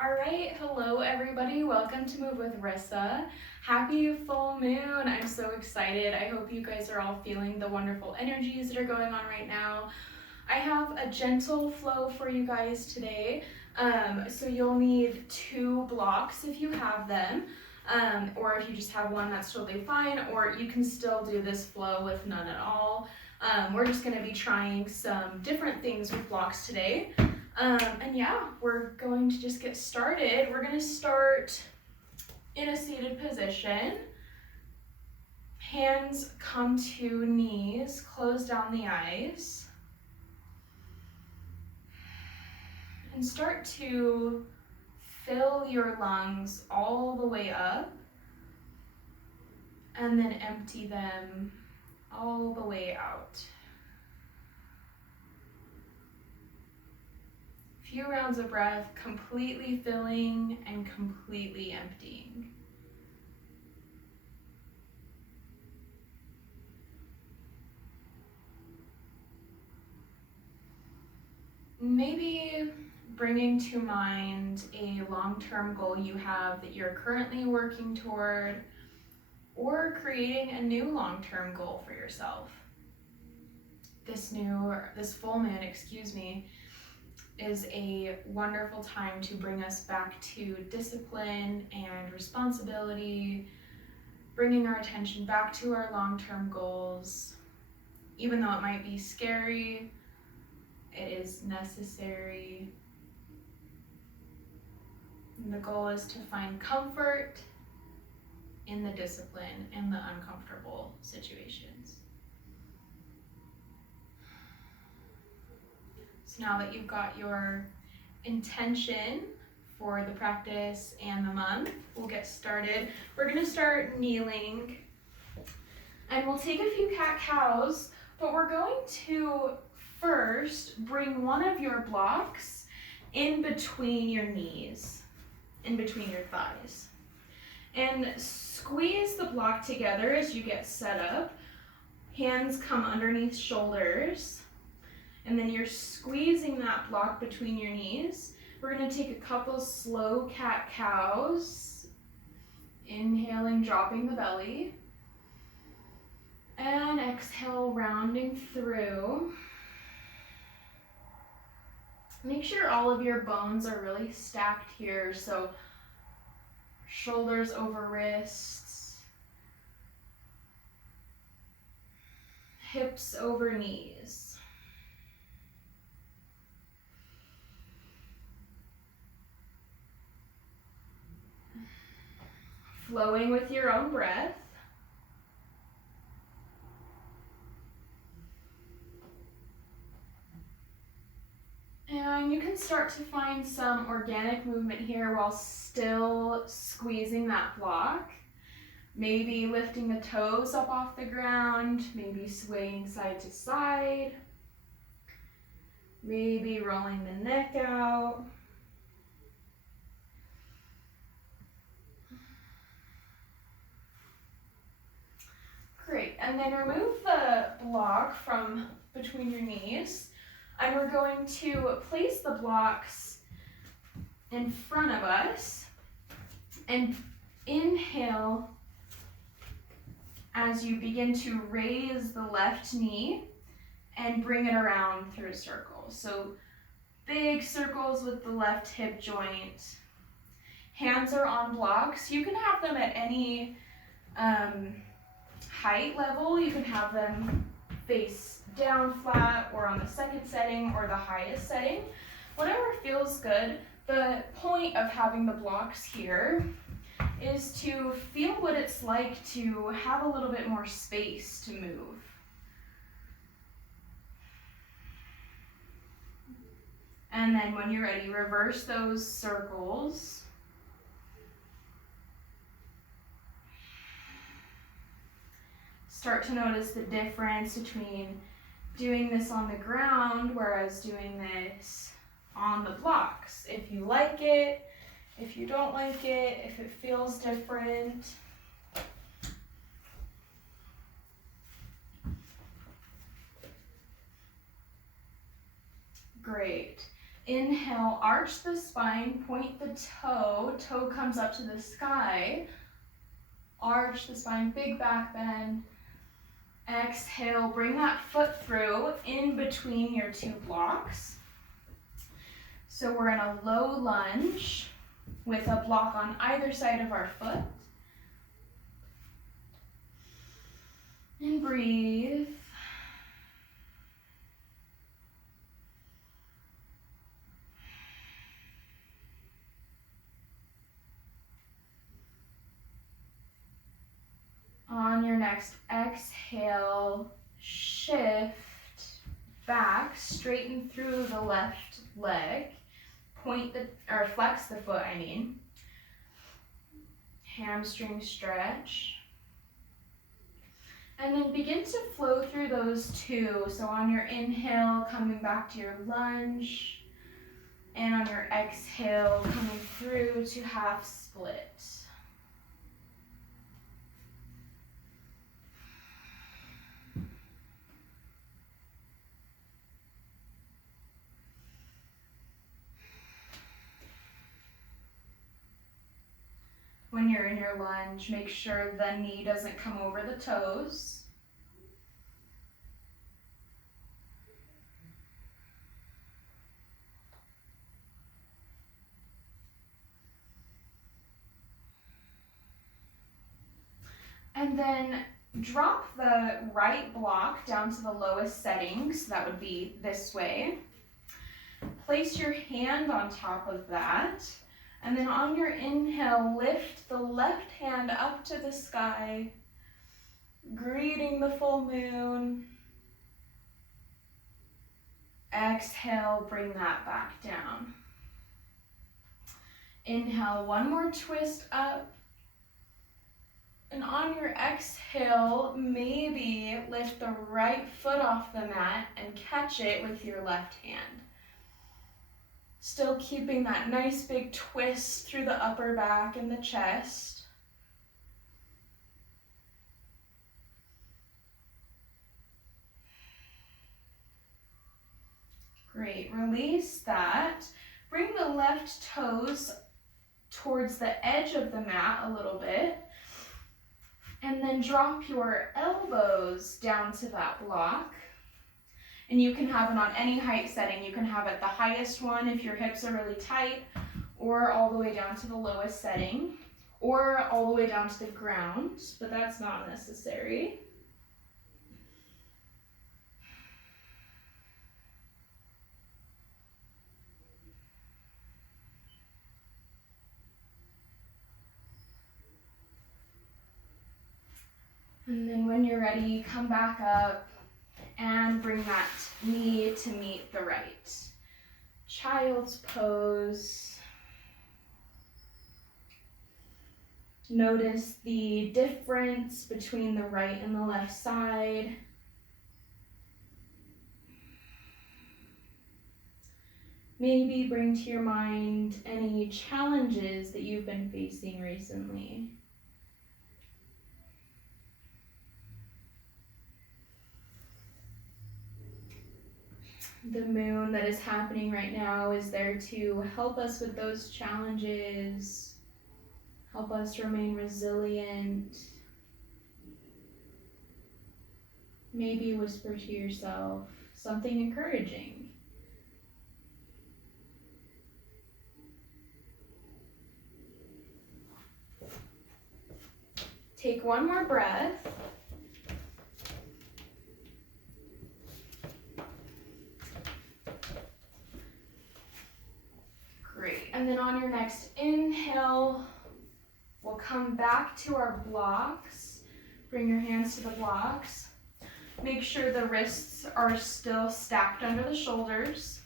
All right, hello everybody. Welcome to Move with Rissa. Happy full moon. I'm so excited. I hope you guys are all feeling the wonderful energies that are going on right now. I have a gentle flow for you guys today. So you'll need 2 blocks if you have them. Or if you just have one, that's totally fine. Or you can still do this flow with none at all. We're just going to be trying some different things with blocks today. And yeah, we're going to just get started. We're going to start in a seated position. Hands come to knees, close down the eyes. And start to fill your lungs all the way up. And then empty them all the way out. Few rounds of breath, completely filling and completely emptying. Maybe bringing to mind a long-term goal you have that you're currently working toward, or creating a new long-term goal for yourself. This full moon, is a wonderful time to bring us back to discipline and responsibility, bringing our attention back to our long-term goals. Even though it might be scary, it is necessary. And the goal is to find comfort in the discipline and the uncomfortable situations. So now that you've got your intention for the practice and the month, we'll get started. We're going to start kneeling, and we'll take a few cat-cows, but we're going to first bring one of your blocks in between your knees, in between your thighs. And squeeze the block together as you get set up. Hands come underneath shoulders. And then you're squeezing that block between your knees. We're going to take a couple slow cat-cows. Inhaling, dropping the belly. And exhale, rounding through. Make sure all of your bones are really stacked here. So shoulders over wrists. Hips over knees. Flowing with your own breath. And you can start to find some organic movement here while still squeezing that block. Maybe lifting the toes up off the ground, maybe swaying side to side, maybe rolling the neck out. Great, and then remove the block from between your knees, and we're going to place the blocks in front of us and inhale as you begin to raise the left knee and bring it around through a circle. So big circles with the left hip joint. Hands are on blocks. You can have them at any height level. You can have them face down flat or on the second setting or the highest setting. Whatever feels good. The point of having the blocks here is to feel what it's like to have a little bit more space to move. And then when you're ready, reverse those circles. Start to notice the difference between doing this on the ground whereas doing this on the blocks. If you like it, if you don't like it, if it feels different. Great. Inhale, arch the spine, point the toe, toe comes up to the sky. Arch the spine, big back bend. Exhale, bring that foot through in between your two blocks. So we're in a low lunge with a block on either side of our foot. And breathe. On your next exhale, shift back, straighten through the left leg, flex the foot, hamstring stretch. And then begin to flow through those two. So on your inhale, coming back to your lunge, and on your exhale, coming through to half split. When you're in your lunge, make sure the knee doesn't come over the toes. And then drop the right block down to the lowest setting, so that would be this way. Place your hand on top of that. And then on your inhale, lift the left hand up to the sky, greeting the full moon. Exhale, bring that back down. Inhale, one more twist up. And on your exhale, maybe lift the right foot off the mat and catch it with your left hand. Still keeping that nice big twist through the upper back and the chest. Great, release that. Bring the left toes towards the edge of the mat a little bit. And then drop your elbows down to that block. And you can have it on any height setting. You can have it the highest one if your hips are really tight, or all the way down to the lowest setting, or all the way down to the ground, but that's not necessary. And then when you're ready, come back up and bring that knee to meet the right. Child's pose. Notice the difference between the right and the left side. Maybe bring to your mind any challenges that you've been facing recently. The moon that is happening right now is there to help us with those challenges, help us remain resilient. Maybe whisper to yourself something encouraging. Take one more breath. Great, and then on your next inhale, we'll come back to our blocks. Bring your hands to the blocks. Make sure the wrists are still stacked under the shoulders.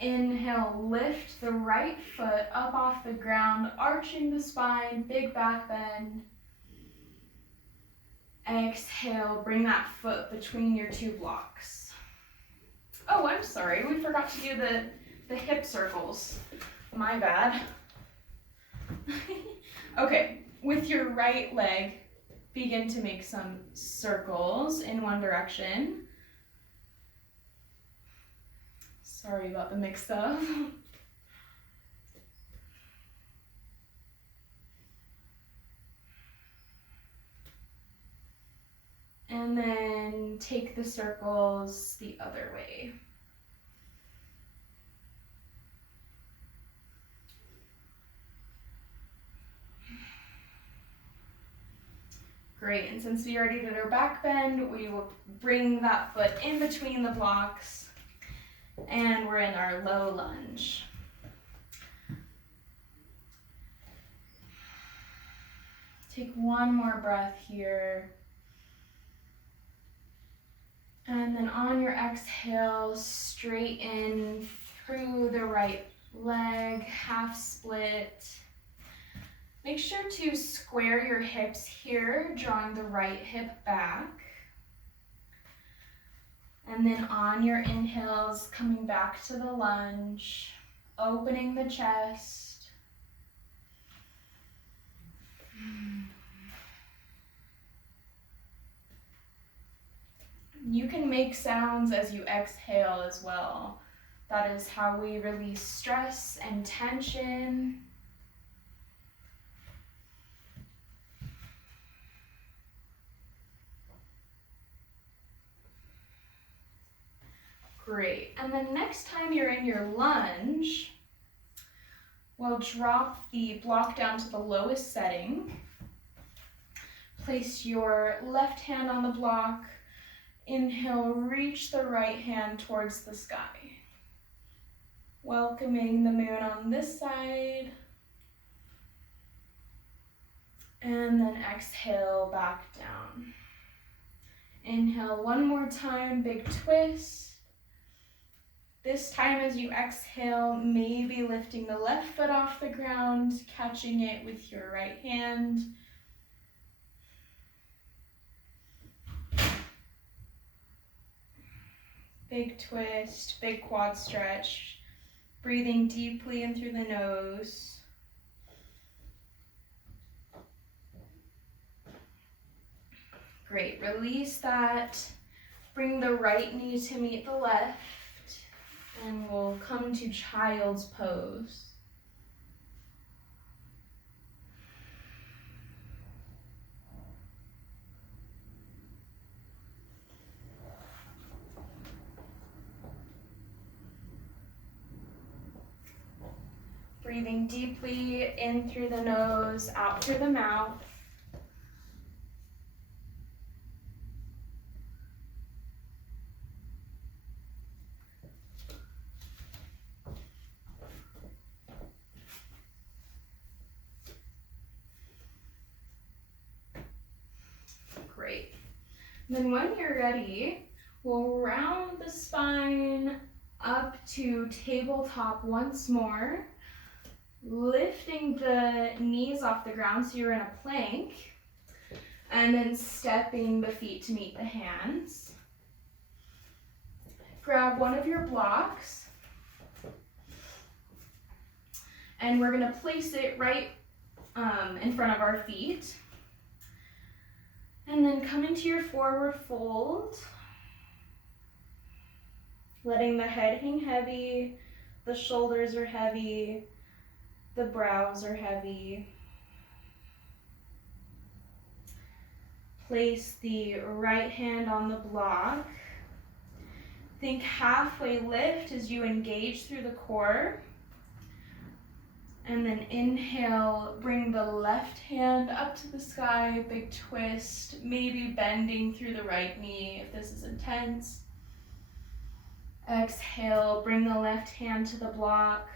Inhale, lift the right foot up off the ground, arching the spine, big back bend. Exhale, bring that foot between your two blocks. Oh, I'm sorry, we forgot to do the hip circles. My bad. Okay, with your right leg, begin to make some circles in one direction. Sorry about the mix-up. And then take the circles the other way. Great, and since we already did our back bend, we will bring that foot in between the blocks, and we're in our low lunge. Take one more breath here. And then on your exhale, straighten through the right leg, half split. Make sure to square your hips here, drawing the right hip back. And then on your inhales, coming back to the lunge, opening the chest. You can make sounds as you exhale as well. That is how we release stress and tension. Great, and then next time you're in your lunge, we'll drop the block down to the lowest setting. Place your left hand on the block. Inhale, reach the right hand towards the sky. Welcoming the moon on this side. And then exhale back down. Inhale one more time, big twist. This time as you exhale, maybe lifting the left foot off the ground, catching it with your right hand. Big twist, big quad stretch. Breathing deeply in through the nose. Great, release that. Bring the right knee to meet the left. And we'll come to child's pose. Breathing deeply in through the nose, out through the mouth. Great. Then when you're ready, we'll round the spine up to tabletop once more, lifting the knees off the ground so you're in a plank, and then stepping the feet to meet the hands. Grab one of your blocks, and we're gonna place it right in front of our feet. And then come into your forward fold, letting the head hang heavy, the shoulders are heavy, the brows are heavy. Place the right hand on the block. Think halfway lift as you engage through the core. And then inhale, bring the left hand up to the sky, big twist, maybe bending through the right knee if this is intense. Exhale, bring the left hand to the block.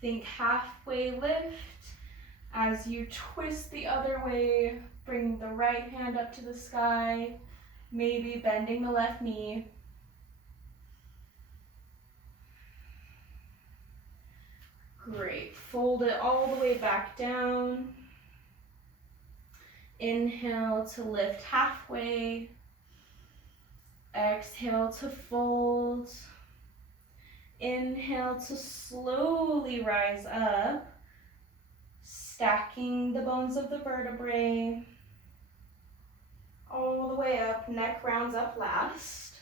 Think halfway lift. As you twist the other way, bring the right hand up to the sky, maybe bending the left knee. Great, fold it all the way back down. Inhale to lift halfway. Exhale to fold. Inhale to slowly rise up, stacking the bones of the vertebrae. All the way up, neck rounds up last.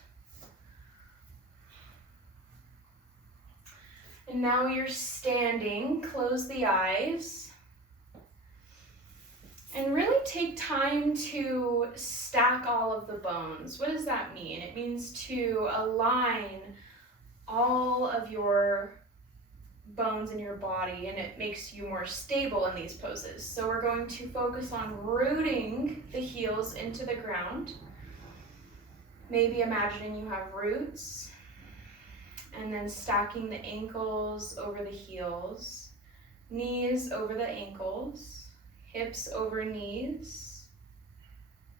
And now you're standing, close the eyes. And really take time to stack all of the bones. What does that mean? It means to align all of your bones in your body, and it makes you more stable in these poses. So we're going to focus on rooting the heels into the ground. Maybe imagining you have roots, and then stacking the ankles over the heels, knees over the ankles, hips over knees,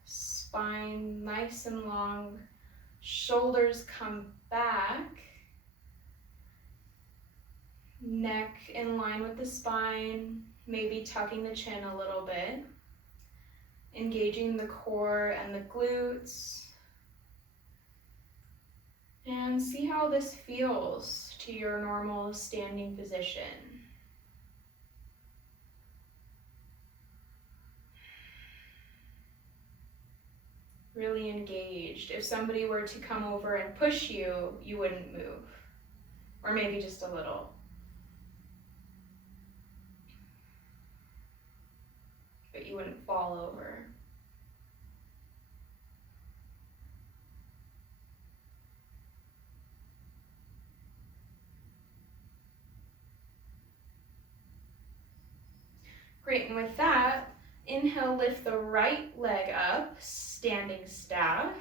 spine nice and long, shoulders come back, neck in line with the spine, maybe tucking the chin a little bit, engaging the core and the glutes, and see how this feels to your normal standing position. Really engaged. If somebody were to come over and push you, you wouldn't move. Or maybe just a little. But you wouldn't fall over. Great, and with that, inhale, lift the right leg up, standing staff.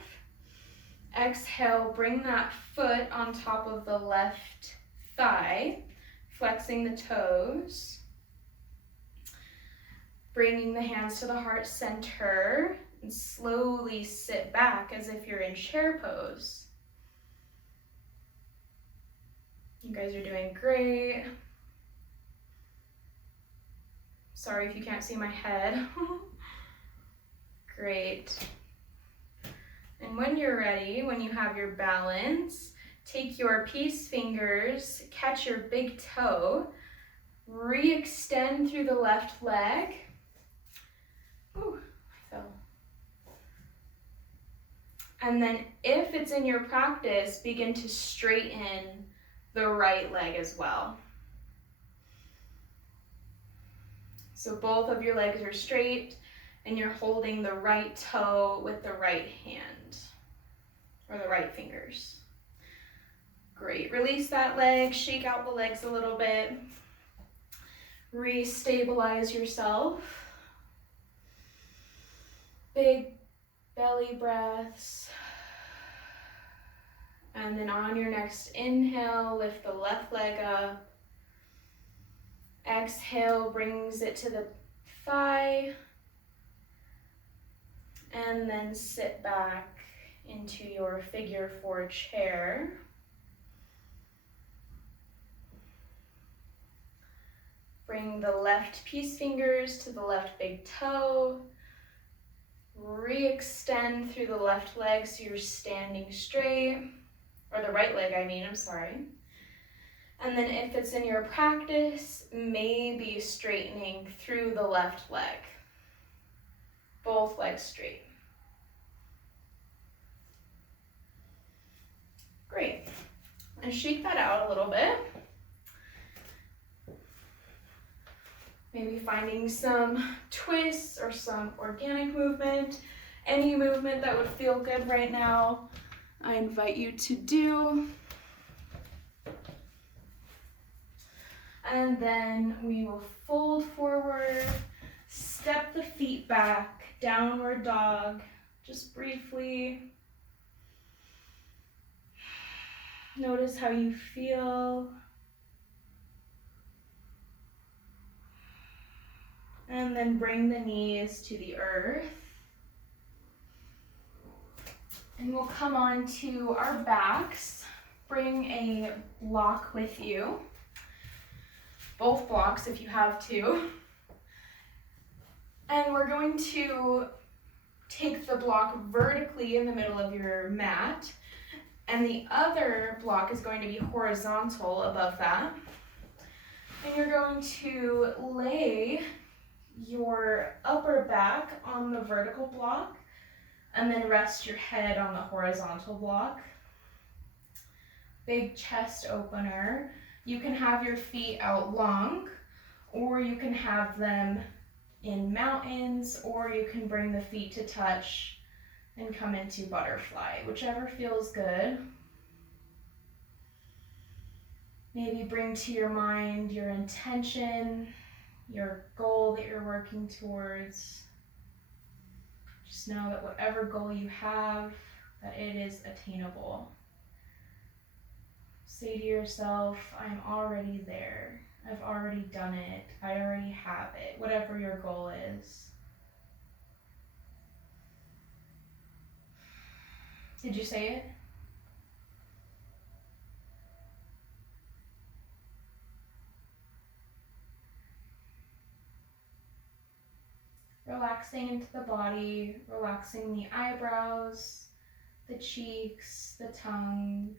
Exhale, bring that foot on top of the left thigh, flexing the toes. Bringing the hands to the heart center, and slowly sit back as if you're in chair pose. You guys are doing great. Sorry if you can't see my head. Great. And when you're ready, when you have your balance, take your peace fingers, catch your big toe, re-extend through the left leg. Ooh, I fell. And then if it's in your practice, begin to straighten the right leg as well. So both of your legs are straight, and you're holding the right toe with the right hand, or the right fingers. Great, release that leg, shake out the legs a little bit. Re-stabilize yourself. Big belly breaths. And then on your next inhale, lift the left leg up. Exhale brings it to the thigh. And then sit back into your figure 4 chair. Bring the left peace fingers to the left big toe. Re-extend through the left leg so you're standing straight, or the right leg, I'm sorry. And then if it's in your practice, maybe straightening through the left leg. Both legs straight. Great. And shake that out a little bit. Maybe finding some twists or some organic movement. Any movement that would feel good right now, I invite you to do. And then we will fold forward, step the feet back, downward dog, just briefly. Notice how you feel. And then bring the knees to the earth. And we'll come on to our backs. Bring a block with you. Both blocks if you have to. And we're going to take the block vertically in the middle of your mat. And the other block is going to be horizontal above that. And you're going to lay your upper back on the vertical block and then rest your head on the horizontal block. Big chest opener. You can have your feet out long, or you can have them in mountains, or you can bring the feet to touch and come into butterfly, whichever feels good. Maybe bring to your mind your intention, your goal that you're working towards. Just know that whatever goal you have, that it is attainable. Say to yourself, I'm already there. I've already done it. I already have it, whatever your goal is. Did you say it? Relaxing into the body, relaxing the eyebrows, the cheeks, the tongue.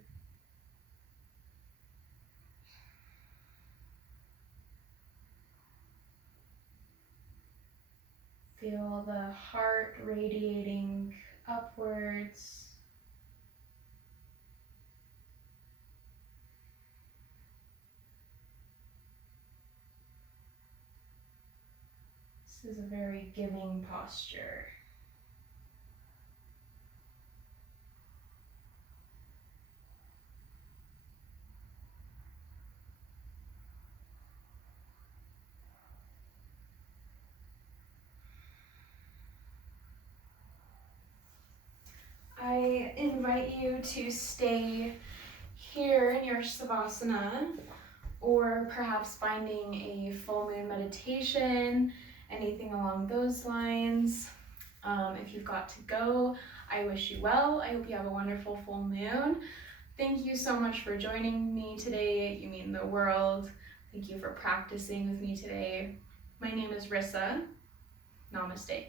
Feel the heart radiating upwards. This is a very giving posture. I invite you to stay here in your Savasana, or perhaps finding a full moon meditation, anything along those lines. If you've got to go, I wish you well. I hope you have a wonderful full moon. Thank you so much for joining me today. You mean the world. Thank you for practicing with me today. My name is Rissa. Namaste.